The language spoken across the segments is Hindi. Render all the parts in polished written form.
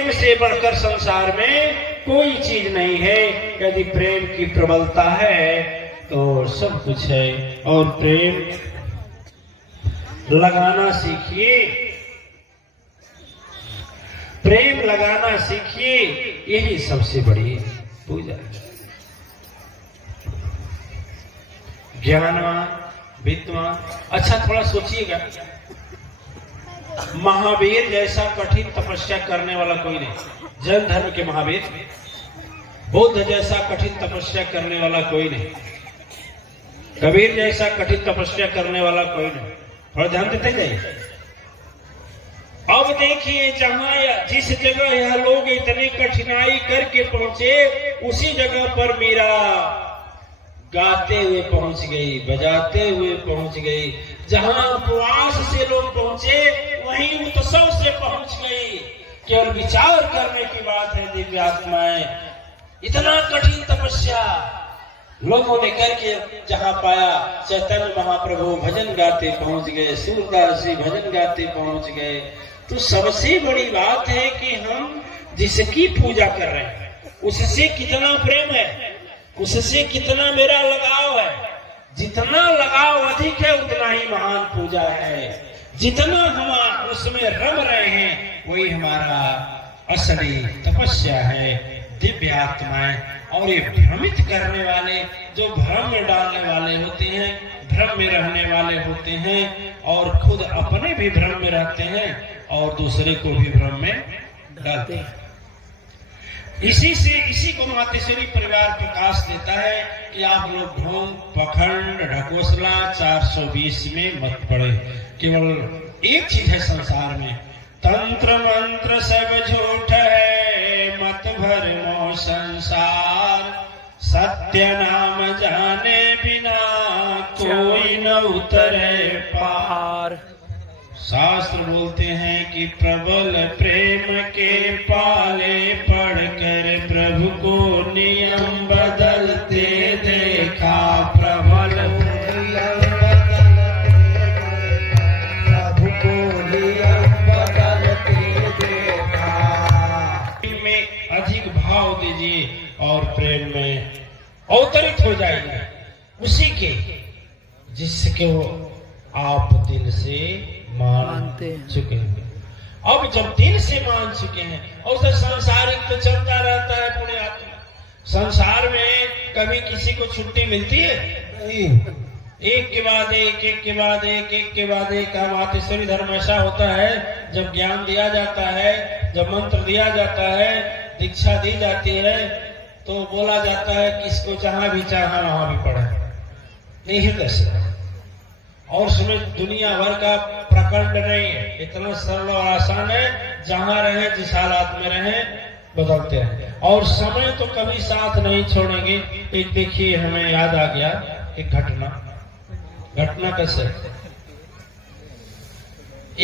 प्रेम से बढ़कर संसार में कोई चीज नहीं है। यदि प्रेम की प्रबलता है तो सब कुछ है। और प्रेम लगाना सीखिए, प्रेम लगाना सीखिए, यही सबसे बड़ी पूजा। ज्ञानवान, विद्वान। अच्छा थोड़ा सोचिएगा, महावीर जैसा कठिन तपस्या करने वाला कोई नहीं। जैन धर्म के महावीर, बुद्ध जैसा कठिन तपस्या करने वाला कोई नहीं, कबीर जैसा कठिन तपस्या करने वाला कोई नहीं। थोड़ा ध्यान देते जाइए। अब देखिए, जहां जिस जगह यह लोग इतनी कठिनाई करके पहुंचे, उसी जगह पर मीरा गाते हुए पहुंच गई, बजाते हुए पहुंच गई। जहां उपवास से लोग पहुंचे, वहीं उत्सव से पहुंच गई। केवल विचार करने की बात है दिव्य आत्माएं। इतना कठिन तपस्या लोगों ने करके जहां पाया, चैतन्य महाप्रभु भजन गाते पहुंच गए, सूरदास जी भजन गाते पहुंच गए। तो सबसे बड़ी बात है कि हम जिसकी पूजा कर रहे हैं उससे कितना प्रेम है, उससे कितना मेरा लगाव है। जितना लगाव अधिक है उतना ही महान पूजा है। जितना हम उसमें रम रहे हैं वही हमारा असली तपस्या है। दिव्य आत्माएं और ये भ्रमित करने वाले, जो भ्रम में डालने वाले होते हैं, भ्रम में रहने वाले होते हैं, और खुद अपने भी भ्रम में रहते हैं और दूसरे को भी भ्रम में डालते हैं। इसी को मातेश्वरी परिवार प्रकाश देता है कि आप लोग ढोंग, पखंड, ढकोसला 420 में मत पड़े। केवल एक चीज है संसार में, तंत्र मंत्र सब झूठ है, मत भरमो संसार। सत्य नाम जाने बिना कोई न उतरे पार। शास्त्र बोलते हैं कि प्रबल प्रेम के पाले पढ़कर प्रभु को नियम बदलते देखा। प्रबल प्रभु को नियम बदलते देखा। में अधिक भाव दीजिए और प्रेम में अवतरित हो जाएंगे उसी के जिसको आप दिल से मानते चुके हैं। अब जब दिल से मान चुके हैं, और तो सांसारिक तो चलता रहता है पुण्यात्मा। संसार में कभी किसी को छुट्टी मिलती है? नहीं। एक के बाद एक, एक के बाद एक, एक के बाद एक। मातेश्वरी धर्म ऐसा होता है, जब ज्ञान दिया जाता है, जब मंत्र दिया जाता है, दीक्षा दी जाती है, तो बोला जाता है कि इसको जहां भी चाहा वहां भी पढ़े। नहीं है कैसे? और उसमें दुनिया भर का प्रकंड नहीं है, इतना सरल और आसान है। जहां रहे, जिस हालात में रहे, बदलते हैं। और समय तो कभी साथ नहीं छोड़ेंगे। एक देखिए, हमें याद आ गया एक घटना कैसे।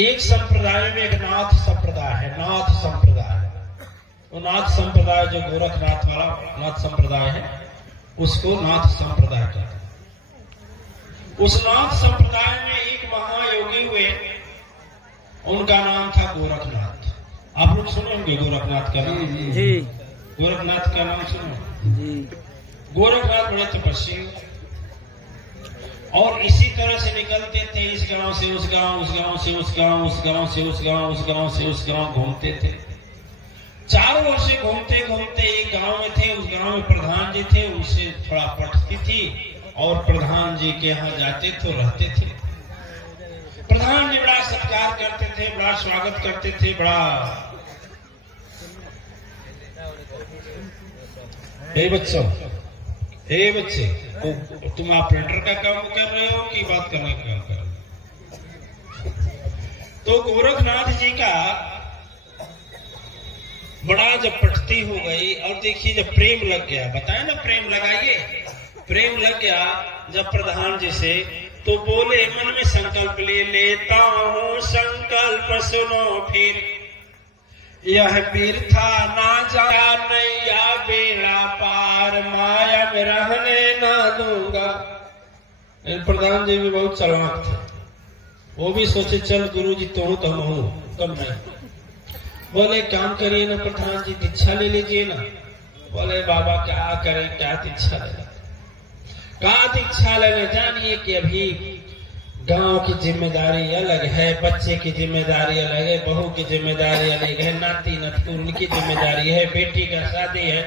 एक संप्रदाय में एक नाथ संप्रदाय है, नाथ संप्रदाय। वो नाथ संप्रदाय जो गोरखनाथ वाला नाथ संप्रदाय है, उसको नाथ संप्रदाय कहते हैं। उस नाथ संप्रदाय में एक महायोगी हुए, उनका नाम था गोरखनाथ। आप लोग सुने होंगे गोरखनाथ का नाम? जी। गोरखनाथ का नाम सुनो जी। गोरखनाथ बड़े तपस्वी, और इसी तरह से निकलते थे, इस गांव से उस गांव, उस गांव से उस गांव, उस गांव से उस गांव, उस गांव से उस गांव घूमते थे। 4 वर्ष घूमते घूमते एक गांव में थे। उस गांव में प्रधान जी थे, उनसे थोड़ा पटती थी, और प्रधान जी के यहाँ जाते तो रहते थे। प्रधान जी बड़ा सत्कार करते थे, बड़ा स्वागत करते थे, बड़ा। हे बच्चों, हे बच्चे, तुम ऑपरेटर का काम कर रहे हो कि बात करने का काम कर रहे हो? तो गोरखनाथ जी का बड़ा जब पटती हो गई, और देखिए जब प्रेम लग गया, बताए ना प्रेम लगाइए, प्रेम लग गया जब प्रधान जी से, तो बोले मन में संकल्प ले लेता हूँ, संकल्प सुनो फिर, यह बिरथा ना जाया नैया बेड़ा पार, माया में रहने ना दूंगा। प्रधान जी भी बहुत चालाक थे, वो भी सोचे चल गुरु जी तो हूं तो हम हूं, कम नहीं। बोले काम करिए ना प्रधान जी, दीक्षा ले लीजिए ना। बोले बाबा क्या करें, क्या दीक्षा लेना, कहा दीक्षा लेना। जानिए कि अभी गांव की जिम्मेदारी अलग है, बच्चे की जिम्मेदारी अलग है, बहू की जिम्मेदारी अलग है, नाती नतनी उनकी जिम्मेदारी है, बेटी का शादी है,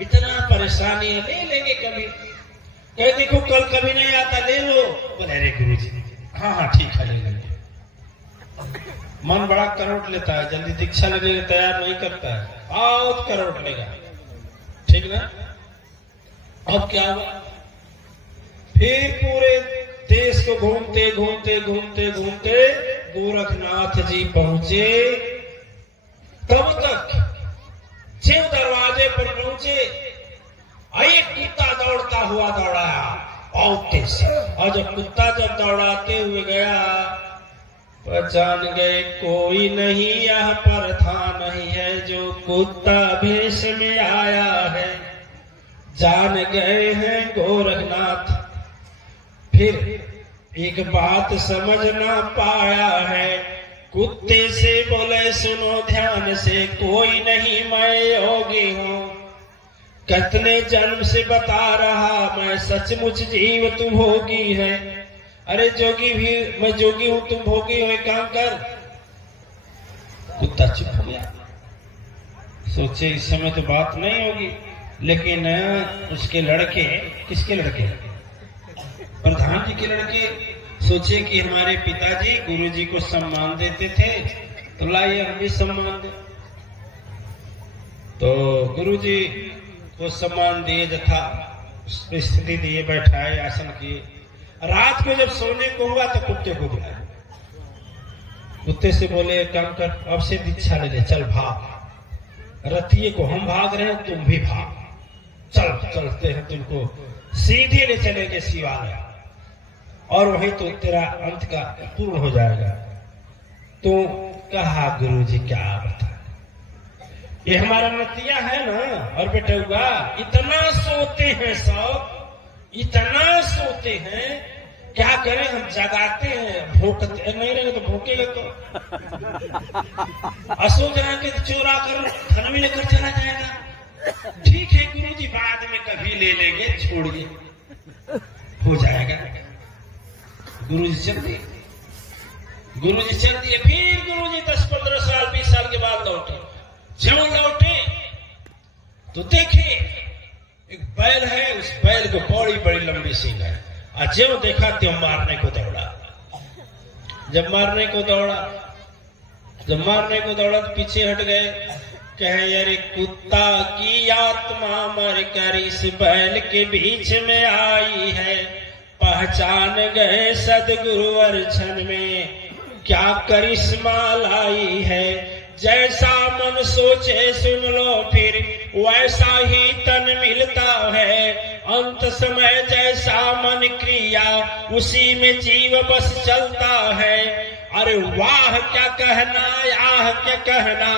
इतना परेशानी है। ले लेंगे कभी। कह देखो कल कभी नहीं आता, ले लो। बोले अरे गुरु जी हाँ हाँ ठीक है ले लेंगे। मन बड़ा करोट लेता है, जल्दी दीक्षा लेने के तैयार नहीं करता है, बहुत करोट लेगा, ठीक ना। अब क्या हुआ, फिर पूरे देश को घूमते घूमते घूमते घूमते गोरखनाथ जी पहुंचे। तब तक शिव दरवाजे पर पहुंचे, एक कुत्ता दौड़ता हुआ दौड़ाया बहुत तेज। और जब कुत्ता जब दौड़ाते हुए गया, पहचान गए कोई नहीं यह प्रधान नहीं है जो कुत्ता भेष में आया है। जान गए हैं गोरखनाथ। फिर एक बात समझ ना पाया है, कुत्ते से बोले सुनो ध्यान से, कोई नहीं मैं योगी हूँ, कितने जन्म से बता रहा मैं, सचमुच जीव तू भोगी है। अरे जोगी भी मैं जोगी हूं, तुम भोगी हो, एक काम कर। कुत्ता चुप हो गया, सोचे इस समय तो बात नहीं होगी। लेकिन उसके लड़के, किसके लड़के, प्रधान जी के लड़के, सोचे कि हमारे पिताजी गुरु जी को सम्मान देते थे, तो लाइए हम भी सम्मान दे। तो गुरु जी को सम्मान दिए, जथा स्थिति दिए, बैठाए, आसन किए। रात को जब सोने को हुआ तो कुत्ते को बुलाया। कुत्ते से बोले काम कर, अब से दीक्षा ले ले, चल भाग। रतिये को हम भाग रहे हैं, तुम भी भाग, चल चलते हैं, तुमको सीधे ले चलेंगे शिवालय, और वहीं तो तेरा अंत का पूर्ण हो जाएगा। तो कहा गुरु जी क्या बता, ये हमारा नतिया है ना और बेटा इतना सोते हैं, सब इतना सोते हैं, क्या करें हम जगाते हैं, भूखते नहीं रहे तो भूखेगा तो अशोक रहा के चोरा कर खाना भी लेकर चला जाएगा। ठीक है गुरु जी बाद में कभी ले लेंगे, छोड़िए हो जाएगा। गुरु जी चल दिए, गुरु जी चल दिए। फिर गुरु जी 10-15 साल 20 साल के बाद लौटे। जब लौटे तो देखे एक बैल है, उस बैल को बड़ी बड़ी लंबी सींग है, और जब देखा तो मारने को दौड़ा। जब मारने को दौड़ा तो पीछे हट गए। कहे अरे कुत्ता की आत्मा मर कर इस बैल के बीच में आई है, पहचान गए सदगुरु अर्चन में क्या करिश्मा लाई है। जैसा मन सोचे सुन लो फिर वैसा ही तन मिलता है, अंत समय जैसा मन क्रिया उसी में जीव बस चलता है। अरे वाह क्या कहना, आह क्या कहना,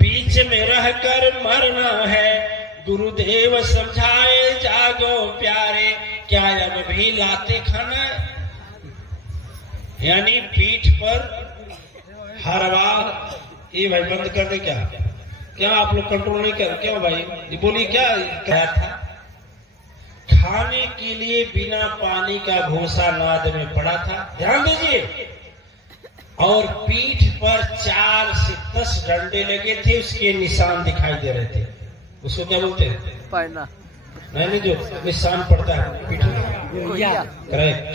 बीच में रहकर मरना है। गुरुदेव समझाए जागो प्यारे, क्या अब भी लाते खाना, यानी पीठ पर हर बार। ये भाई बंद कर दे, क्या आप लोग कंट्रोल नहीं कर, क्यों भाई बोली क्या कहा था। खाने के लिए बिना पानी का भूसा नाद में पड़ा था, ध्यान दीजिए, और पीठ पर 4 से 10 डंडे लगे थे, उसके निशान दिखाई दे रहे थे। उसको क्या बोलते हैं, पड़ना नहीं, जो निशान पड़ता है पीठ में, करेक्ट।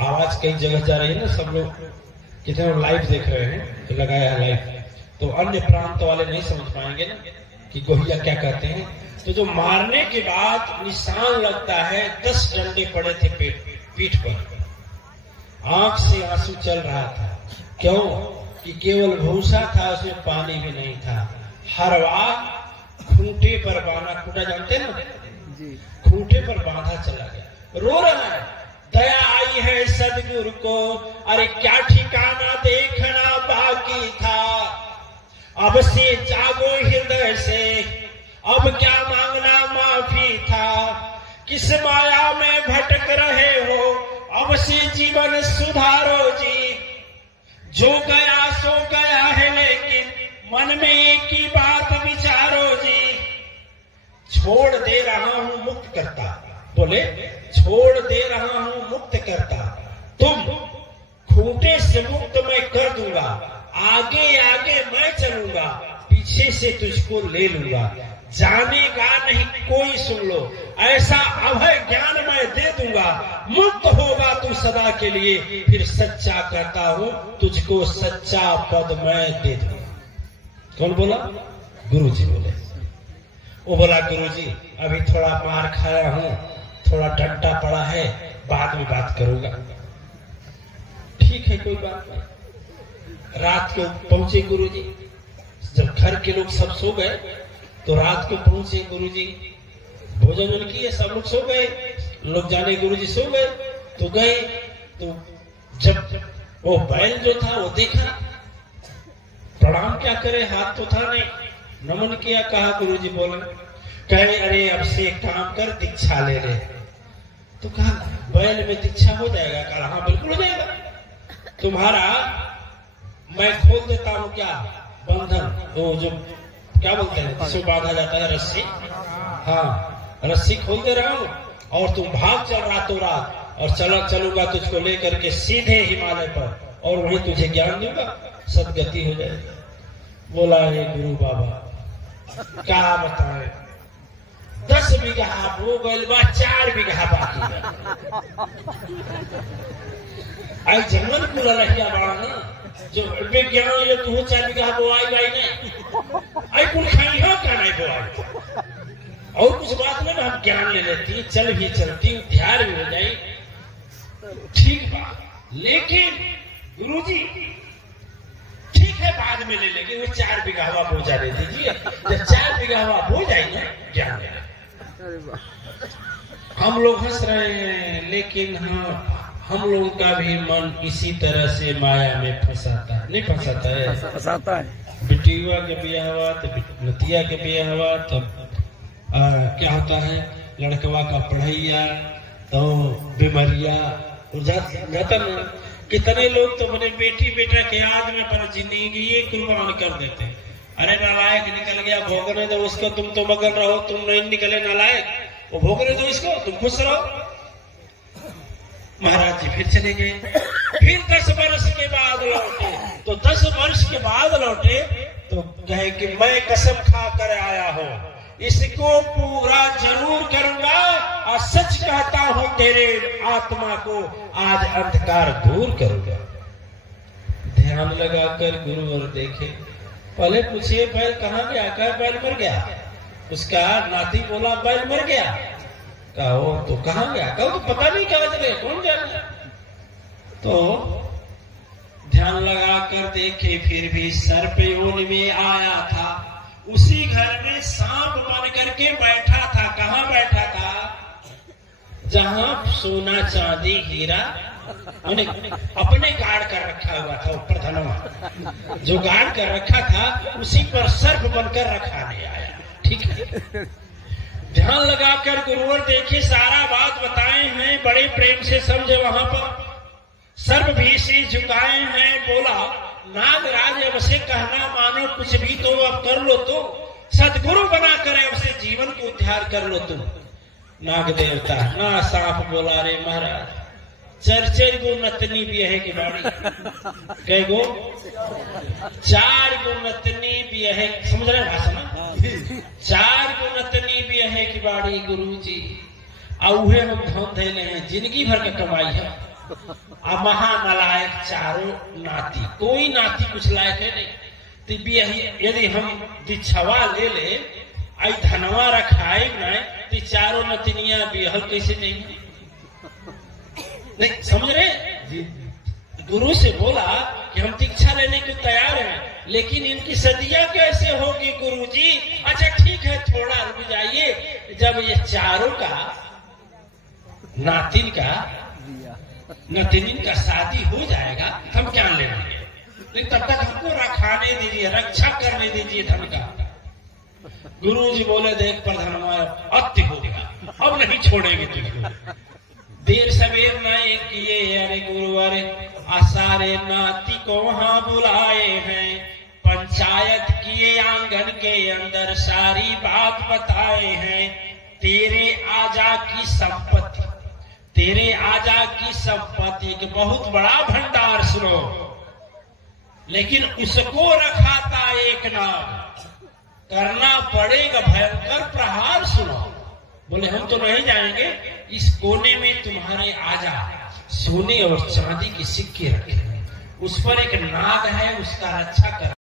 आवाज कई जगह जा रही है ना, सब लोग कितने लोग लाइव देख रहे हैं, तो लगाया है लाइव, तो अन्य प्रांत वाले नहीं समझ पाएंगे ना कि गोहिया क्या कहते हैं। तो जो मारने के बाद निशान लगता है, 10 डंडे पड़े थे पीठ पर, आंख से आंसू चल रहा था। क्यों कि केवल भूसा था, उसमें पानी भी नहीं था। हरवा खूंटे पर बांधा, खूंटा जानते हैं ना, खूंटे पर बांधा चला गया, रो रहा है। दया आई है सदगुरु को, अरे क्या ठिकाना देखना बाकी था। अब से जागो हृदय से, अब क्या मांगना माफी था। किस माया में भटक रहे हो, अब से जीवन सुधारो जी। जो गया सो गया है, लेकिन मन में एक ही बात विचारो जी, छोड़ दे रहा हूं मुक्त करता। बोले छोड़ दे रहा हूं मुक्त करता, तुम खूंटे से मुक्त मैं कर दूंगा, आगे आगे मैं चलूंगा, पीछे से तुझको ले लूंगा, जानेगा नहीं कोई सुन लो, ऐसा अभय ज्ञान मैं दे दूंगा, मुक्त होगा तू सदा के लिए, फिर सच्चा कहता हूं तुझको सच्चा पद मैं दे दूंगा। कौन बोला? गुरुजी बोले। वो बोला गुरुजी अभी थोड़ा मार खाया हूं, थोड़ा डंडा पड़ा है, बाद में बात करूंगा। ठीक है कोई बात नहीं। रात को पहुंचे गुरुजी, जब घर के लोग सब सो गए तो रात को पहुंचे गुरुजी, भोजन किए, सब लोग सो गए, लोग जाने गुरुजी सो गए, तो गए तो जब वो बैल जो था वो देखा, प्रणाम क्या करे, हाथ तो था नहीं, नमन किया, कहा गुरुजी बोले, कहे अरे अब से एक काम कर, दीक्षा ले ले। तो कहा बैल में दीक्षा हो जाएगा? कहा हाँ बिल्कुल हो जाएगा, तुम्हारा मैं खोल देता हूं क्या बंधन, वो जो क्या बोलते हैं जिसको बांधा जाता है रस्सी, हाँ रस्सी खोल दे रहा हूं, और तुम भाग चल रातों रात, और चलूंगा तुझको लेकर के सीधे हिमालय पर, और वहीं तुझे ज्ञान दूंगा, सदगति हो जाएगी। बोला हे गुरु बाबा क्या बताए, 10 बीघा हो गए, 4 बीघा बाकी आई जंगल पूरा लहिया बड़ा ना, जो ज्ञान ले तू 4 बीघा बोआई भाई नहीं आई कुल खाई हो क्या नहीं बोआई, और कुछ बात नहीं, हम ज्ञान ले लेती, चल भी चलती, ध्यान भी हो जाए, ठीक बात। लेकिन गुरुजी ठीक है बाद में ले लेंगे, वो 4 बीघा हवा बोझा दे दीजिए, जब 4 बीघा हवा हो जाएंगे ज्ञान ले लेंगे। हम लोग हंस रहे हैं, लेकिन हाँ हम लोगों का भी मन इसी तरह से माया में फंसाता है, नहीं फंसाता है? फंसाता है। बिटिया के ब्याह हुआ तो नतिया के ब्याह हुआ, तब क्या होता है, लड़कवा का पढ़ैया तो बीमारिया जाता ना, कितने लोग तो अपने बेटी बेटा के याद में पर जिंदगी ये कुर्बान कर देते। अरे नालायक निकल गया, भोगने दो उसको, तुम तो मगन रहो, तुम नहीं निकले नालायक, वो भोगने दो इसको, तुम खुश रहो। महाराज जी फिर चले गए, फिर 10 वर्ष के बाद लौटे, तो 10 वर्ष के बाद लौटे तो कहे कि मैं कसम खा कर आया हूं, इसको पूरा जरूर करूंगा, और सच कहता हूं तेरे आत्मा को आज अंधकार दूर करूंगा। ध्यान लगाकर गुरुवर देखे, पहले पूछिए बैल कहाँ गया, कहा बैल मर गया, उसका नाती बोला बैल मर गया, कहो तो कहाँ गया, कहो तो पता नहीं कहाँ चले, कौन जाने। तो ध्यान लगाकर देखे, फिर भी सर्प योनि में आया था, उसी घर में सांप बन करके बैठा था। कहाँ बैठा था? जहां सोना चांदी हीरा अपने गाड़ कर रखा हुआ था, ऊपर धनवा जो गाड़ कर रखा था उसी पर सर्प बनकर रखाने आया। ठीक है, ध्यान लगाकर गुरुवर देखे, सारा बात बताए हैं, बड़े प्रेम से समझे। वहां पर सर्प भी सिर झुकाए हैं, बोला नागराज अब से कहना मानो, कुछ भी तो अब कर लो, तो सदगुरु बना करे अब से जीवन को उद्धार कर लो तुम। नाग देवता ना सांप बोला, रे महाराज 4 गो नतनी भी है कि बाड़ी, कई गो 4 गो नतनी भी है, समझ रहे भाषा ना, 4 गो नतनी भी है कि बाड़ी गुरु जी, औहे हम धन धैले हैं, जिंदगी भर का कमाई है, अब महानलायक 4 नाती, कोई नाती कुछ लायक है नहीं, तो यदि हम दीक्षावा ले ले, आई धनवा रखाए न, तो 4 नतनिया बिहल कैसे नहीं, नहीं समझ रहे। गुरु से बोला कि हम दीक्षा लेने को तैयार हैं, लेकिन इनकी सदिया कैसे होगी गुरु जी? अच्छा ठीक है, थोड़ा रुक जाइए, जब ये 4 का नातिन का शादी हो जाएगा हम क्या ले लेंगे, लेकिन तब तक हमको रखाने दीजिए, रक्षा करने दीजिए धन का। गुरु जी बोले देख पर धनवा अति हो गया, अब नहीं छोड़ेंगे तुझको। देर सवेर न किए, अरे गुरुवर आसारे नाती को वहां बुलाए हैं, पंचायत किए आंगन के अंदर सारी बात बताए हैं। तेरे आजा की संपत्ति, तेरे आजा की संपत्ति एक बहुत बड़ा भंडार सुनो, लेकिन उसको रखा था एक नाम, करना पड़ेगा भयंकर प्रहार सुनो। बोले हम तो नहीं जाएंगे, इस कोने में तुम्हारे आजा सोने और चांदी के सिक्के रखे, उस पर एक नाग है, उसका रक्षा कर।